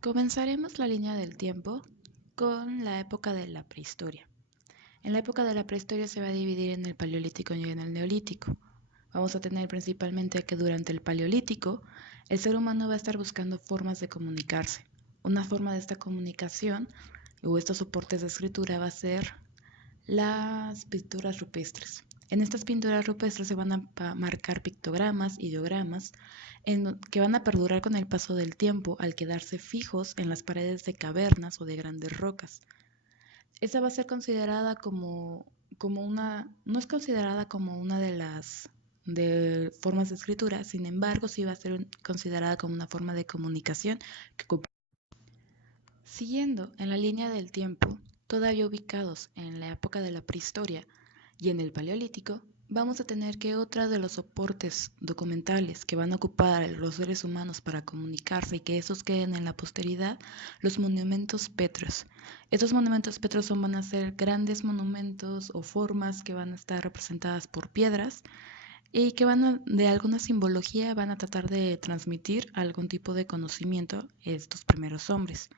Comenzaremos la línea del tiempo con la época de la prehistoria. En la época de la prehistoria se va a dividir en el Paleolítico y en el Neolítico. Vamos a tener principalmente que durante el Paleolítico el ser humano va a estar buscando formas de comunicarse. Una forma de esta comunicación o estos soportes de escritura va a ser las pinturas rupestres. En estas pinturas rupestres se van a marcar pictogramas, ideogramas, que van a perdurar con el paso del tiempo al quedarse fijos en las paredes de cavernas o de grandes rocas. Esta va a ser considerada como una, no es considerada como una de las de formas de escritura, sin embargo, sí va a ser considerada como una forma de comunicación. Siguiendo en la línea del tiempo, todavía ubicados en la época de la prehistoria y en el Paleolítico, vamos a tener que otro de los soportes documentales que van a ocupar a los seres humanos para comunicarse y que esos queden en la posteridad, los monumentos pétreos. Estos monumentos pétreos van a ser grandes monumentos o formas que van a estar representadas por piedras y que de alguna simbología van a tratar de transmitir algún tipo de conocimiento a estos primeros hombres.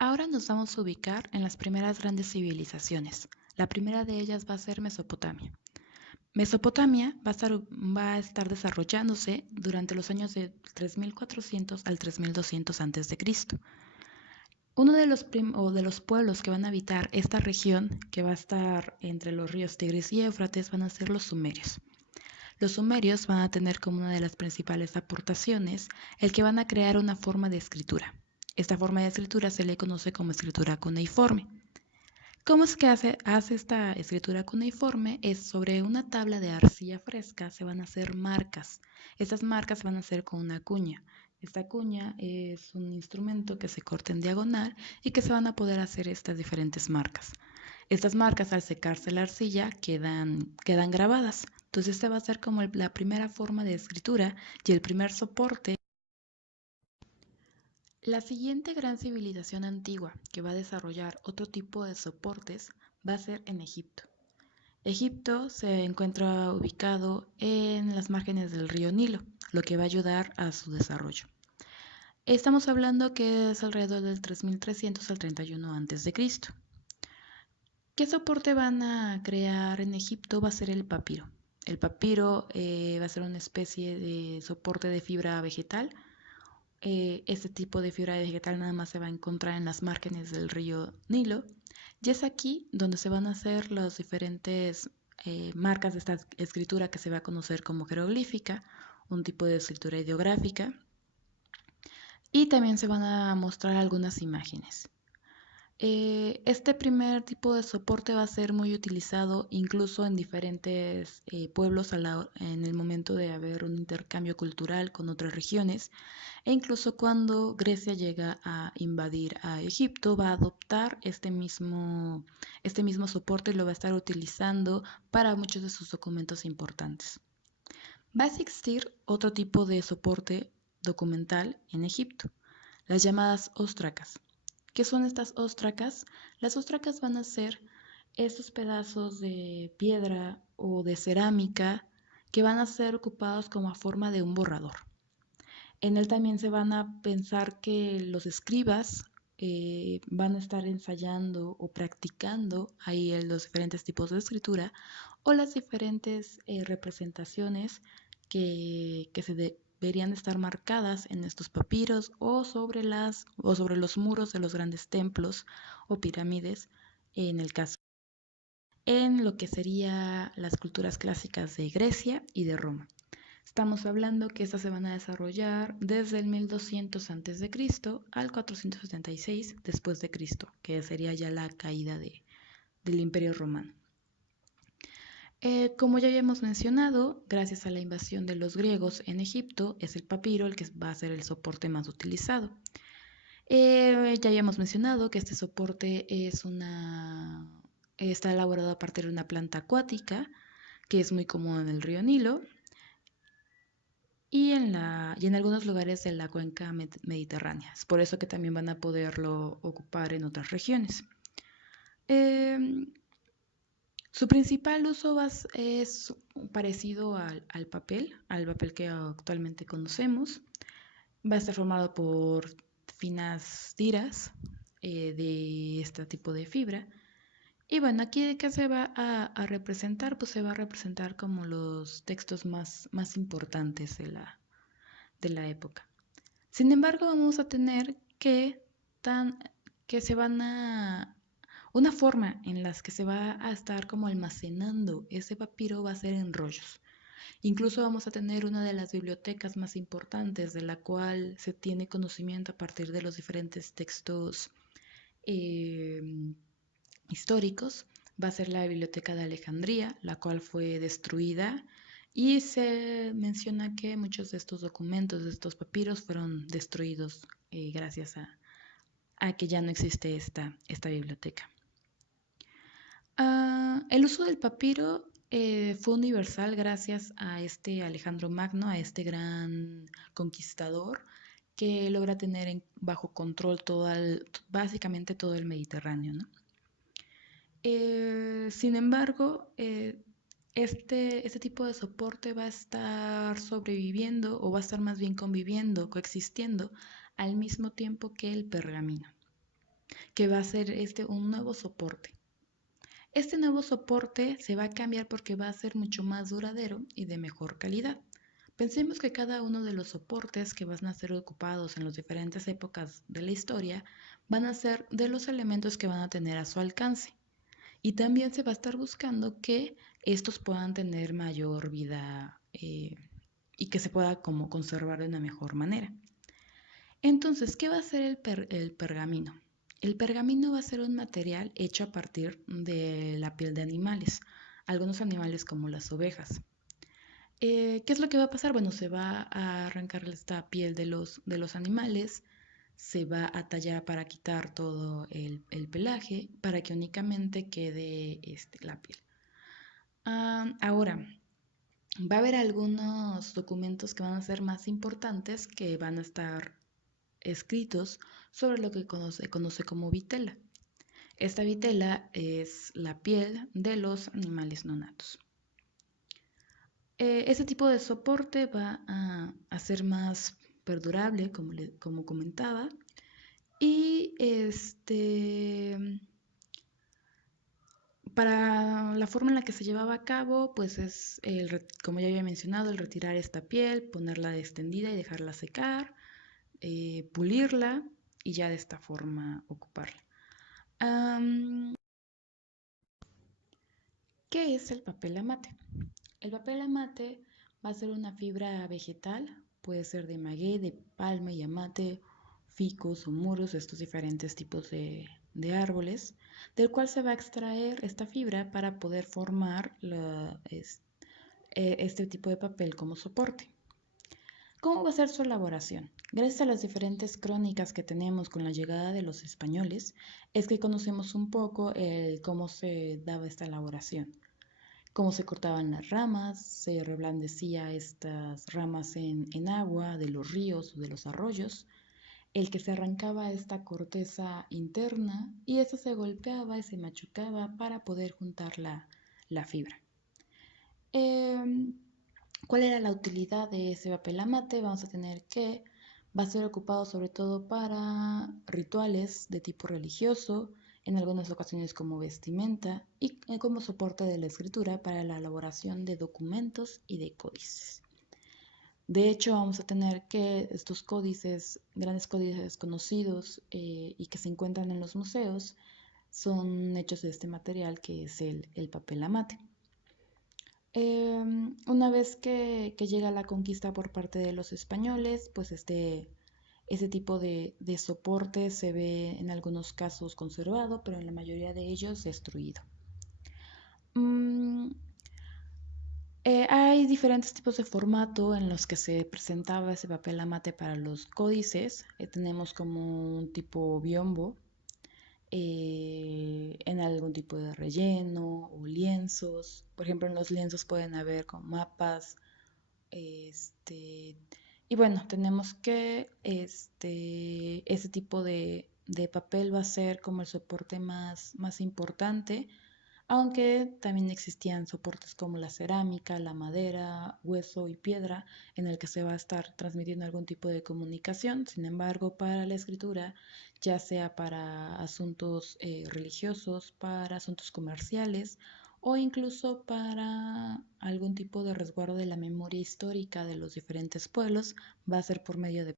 Ahora nos vamos a ubicar en las primeras grandes civilizaciones. La primera de ellas va a ser Mesopotamia. Mesopotamia va a estar desarrollándose durante los años de 3400 al 3200 a.C. Uno de los pueblos que van a habitar esta región, que va a estar entre los ríos Tigris y Éufrates, van a ser los sumerios. Los sumerios van a tener como una de las principales aportaciones el que van a crear una forma de escritura. Esta forma de escritura se le conoce como escritura cuneiforme. ¿Cómo es que hace esta escritura cuneiforme? Es sobre una tabla de arcilla fresca se van a hacer marcas. Estas marcas van a ser con una cuña. Esta cuña es un instrumento que se corta en diagonal y que se van a poder hacer estas diferentes marcas. Estas marcas al secarse la arcilla quedan grabadas. Entonces esta va a ser como la primera forma de escritura y el primer soporte. La siguiente gran civilización antigua que va a desarrollar otro tipo de soportes va a ser en Egipto. Egipto se encuentra ubicado en las márgenes del río Nilo, lo que va a ayudar a su desarrollo. Estamos hablando que es alrededor del 3300 al 31 a.C. ¿Qué soporte van a crear en Egipto? Va a ser el papiro. El papiro va a ser una especie de soporte de fibra vegetal. Este tipo de fibra vegetal nada más se va a encontrar en las márgenes del río Nilo. Y es aquí donde se van a hacer las diferentes marcas de esta escritura que se va a conocer como jeroglífica, un tipo de escritura ideográfica. Y también se van a mostrar algunas imágenes. Este primer tipo de soporte va a ser muy utilizado incluso en diferentes pueblos en el momento de haber un intercambio cultural con otras regiones e incluso cuando Grecia llega a invadir a Egipto va a adoptar este mismo soporte y lo va a estar utilizando para muchos de sus documentos importantes. Va a existir otro tipo de soporte documental en Egipto, las llamadas óstracas. ¿Qué son estas óstracas? Las óstracas van a ser estos pedazos de piedra o de cerámica que van a ser ocupados como a forma de un borrador. En él también se van a pensar que los escribas van a estar ensayando o practicando ahí los diferentes tipos de escritura o las diferentes representaciones que se deberían estar marcadas en estos papiros o sobre los muros de los grandes templos o pirámides en el caso en lo que sería las culturas clásicas de Grecia y de Roma. Estamos hablando que estas se van a desarrollar desde el 1200 a.C. al 476 después de Cristo, que sería ya la caída del Imperio Romano. Como ya habíamos mencionado, gracias a la invasión de los griegos en Egipto, es el papiro el que va a ser el soporte más utilizado. Ya habíamos mencionado que este soporte está elaborado a partir de una planta acuática, que es muy común en el río Nilo, y en algunos lugares de la cuenca mediterránea. Es por eso que también van a poderlo ocupar en otras regiones. Su principal uso es parecido al papel que actualmente conocemos. Va a estar formado por finas tiras de este tipo de fibra. Y bueno, aquí ¿qué se va a representar? Pues se va a representar como los textos más importantes de la época. Sin embargo, vamos a tener tan, que se van a... Una forma en la que se va a estar como almacenando ese papiro va a ser en rollos. Incluso vamos a tener una de las bibliotecas más importantes de la cual se tiene conocimiento a partir de los diferentes textos eh, históricos. Va a ser la Biblioteca de Alejandría, la cual fue destruida y se menciona que muchos de estos documentos, de estos papiros, fueron destruidos gracias a que ya no existe esta biblioteca. El uso del papiro fue universal gracias a este Alejandro Magno, a este gran conquistador que logra tener bajo control básicamente todo el Mediterráneo, ¿no? Sin embargo, este tipo de soporte va a estar sobreviviendo o va a estar más bien conviviendo, coexistiendo al mismo tiempo que el pergamino, que va a ser un nuevo soporte. Este nuevo soporte se va a cambiar porque va a ser mucho más duradero y de mejor calidad. Pensemos que cada uno de los soportes que van a ser ocupados en las diferentes épocas de la historia van a ser de los elementos que van a tener a su alcance. Y también se va a estar buscando que estos puedan tener mayor vida y que se pueda como conservar de una mejor manera. Entonces, ¿qué va a ser el pergamino? El pergamino va a ser un material hecho a partir de la piel de animales, algunos animales como las ovejas. ¿Qué es lo que va a pasar? Bueno, se va a arrancar esta piel de los animales, se va a tallar para quitar todo el pelaje para que únicamente quede la piel. Ahora, va a haber algunos documentos que van a ser más importantes que van a estar escritos sobre lo que se conoce como vitela. Esta vitela es la piel de los animales nonatos. Este tipo de soporte va a ser más perdurable, como comentaba, y para la forma en la que se llevaba a cabo, pues es, como ya había mencionado, el retirar esta piel, ponerla extendida y dejarla secar, pulirla y ya de esta forma ocuparla. ¿Qué es el papel amate? El papel amate va a ser una fibra vegetal, puede ser de maguey, de palma y amate, ficus o muros, estos diferentes tipos de árboles, del cual se va a extraer esta fibra para poder formar este tipo de papel como soporte. ¿Cómo va a ser su elaboración? Gracias a las diferentes crónicas que tenemos con la llegada de los españoles, es que conocemos un poco cómo se daba esta elaboración, cómo se cortaban las ramas, se reblandecía estas ramas en agua de los ríos o de los arroyos, el que se arrancaba esta corteza interna y eso se golpeaba y se machucaba para poder juntar la fibra. ¿Cuál era la utilidad de ese papel amate? Vamos a tener que va a ser ocupado sobre todo para rituales de tipo religioso, en algunas ocasiones como vestimenta y como soporte de la escritura para la elaboración de documentos y de códices. De hecho, vamos a tener que estos códices, grandes códices conocidos y que se encuentran en los museos, son hechos de este material que es el papel amate. Una vez que llega la conquista por parte de los españoles, pues ese tipo de soporte se ve en algunos casos conservado, pero en la mayoría de ellos destruido. Mm, hay diferentes tipos de formato en los que se presentaba ese papel amate para los códices. Tenemos como un tipo biombo, en algún tipo de relleno o lienzos. Por ejemplo, en los lienzos pueden haber con mapas. Y bueno, tenemos que ese tipo de papel va a ser como el soporte más importante aunque también existían soportes como la cerámica, la madera, hueso y piedra, en el que se va a estar transmitiendo algún tipo de comunicación. Sin embargo, para la escritura, ya sea para asuntos religiosos, para asuntos comerciales o incluso para algún tipo de resguardo de la memoria histórica de los diferentes pueblos, va a ser por medio de